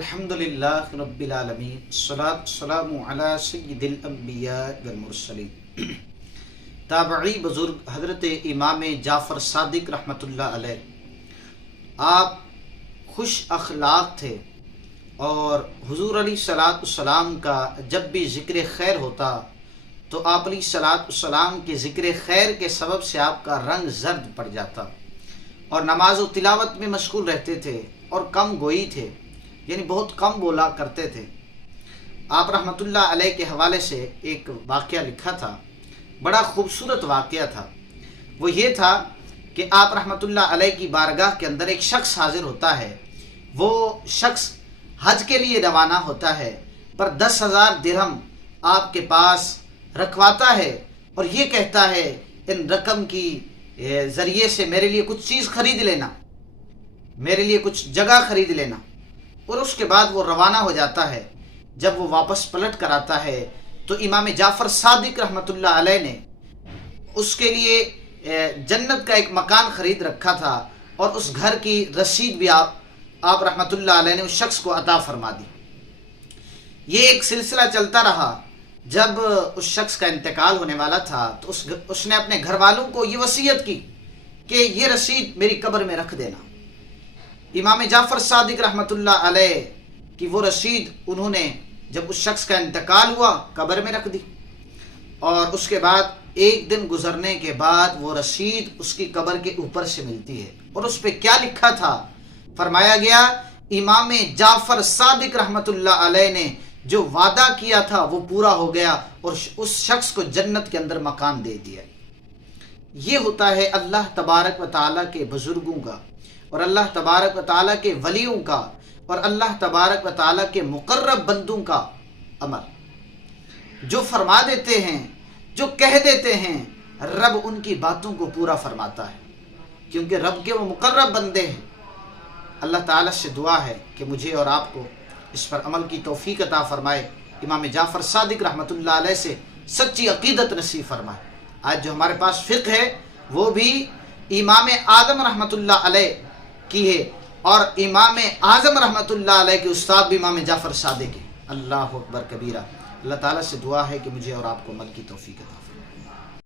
الحمدللہ رب العالمین الصلاۃ والسلام علی سید الانبیاء والمرسلین۔ تابعی بزرگ حضرت امام جعفر صادق رحمۃ اللہ علیہ، آپ خوش اخلاق تھے اور حضور علیہ الصلاۃ والسلام کا جب بھی ذکر خیر ہوتا تو آپ علیہ الصلاۃ والسلام کے ذکر خیر کے سبب سے آپ کا رنگ زرد پڑ جاتا اور نماز و تلاوت میں مشغول رہتے تھے اور کم گوئی تھے، یعنی بہت کم بولا کرتے تھے۔ آپ رحمۃ اللہ علیہ کے حوالے سے ایک واقعہ لکھا تھا، بڑا خوبصورت واقعہ تھا۔ وہ یہ تھا کہ آپ رحمۃ اللہ علیہ کی بارگاہ کے اندر ایک شخص حاضر ہوتا ہے۔ وہ شخص حج کے لیے روانہ ہوتا ہے، پر 10,000 درہم آپ کے پاس رکھواتا ہے اور یہ کہتا ہے ان رقم کی ذریعے سے میرے لیے کچھ چیز خرید لینا، میرے لیے کچھ جگہ خرید لینا۔ اور اس کے بعد وہ روانہ ہو جاتا ہے۔ جب وہ واپس پلٹ کر آتا ہے تو امام جعفر صادق رحمۃ اللہ علیہ نے اس کے لیے جنت کا ایک مکان خرید رکھا تھا اور اس گھر کی رسید بھی آپ رحمۃ اللہ علیہ نے اس شخص کو عطا فرما دی۔ یہ ایک سلسلہ چلتا رہا۔ جب اس شخص کا انتقال ہونے والا تھا تو اس نے اپنے گھر والوں کو یہ وصیت کی کہ یہ رسید میری قبر میں رکھ دینا۔ امام جعفر صادق رحمۃ اللہ علیہ کی وہ رسید انہوں نے جب اس شخص کا انتقال ہوا قبر میں رکھ دی، اور اس کے بعد ایک دن گزرنے کے بعد وہ رسید اس کی قبر کے اوپر سے ملتی ہے اور اس پہ کیا لکھا تھا؟ فرمایا گیا امام جعفر صادق رحمۃ اللہ علیہ نے جو وعدہ کیا تھا وہ پورا ہو گیا اور اس شخص کو جنت کے اندر مکان دے دیا۔ یہ ہوتا ہے اللہ تبارک و تعالیٰ کے بزرگوں کا اور اللہ تبارک و تعالیٰ کے ولیوں کا اور اللہ تبارک و تعالیٰ کے مقرب بندوں کا عمل۔ جو فرما دیتے ہیں، جو کہہ دیتے ہیں، رب ان کی باتوں کو پورا فرماتا ہے، کیونکہ رب کے وہ مقرب بندے ہیں۔ اللہ تعالیٰ سے دعا ہے کہ مجھے اور آپ کو اس پر عمل کی توفیق عطا فرمائے، امام جعفر صادق رحمۃ اللہ علیہ سے سچی عقیدت نصیب فرمائے۔ آج جو ہمارے پاس فقہ ہے وہ بھی امام اعظم رحمۃ اللہ علیہ کی ہے، اور امام اعظم رحمۃ اللہ علیہ کے استاد بھی امام جعفر صادق ہے۔ اللہ اکبر کبیرہ۔ اللہ تعالیٰ سے دعا ہے کہ مجھے اور آپ کو عمل کی توفیق عطا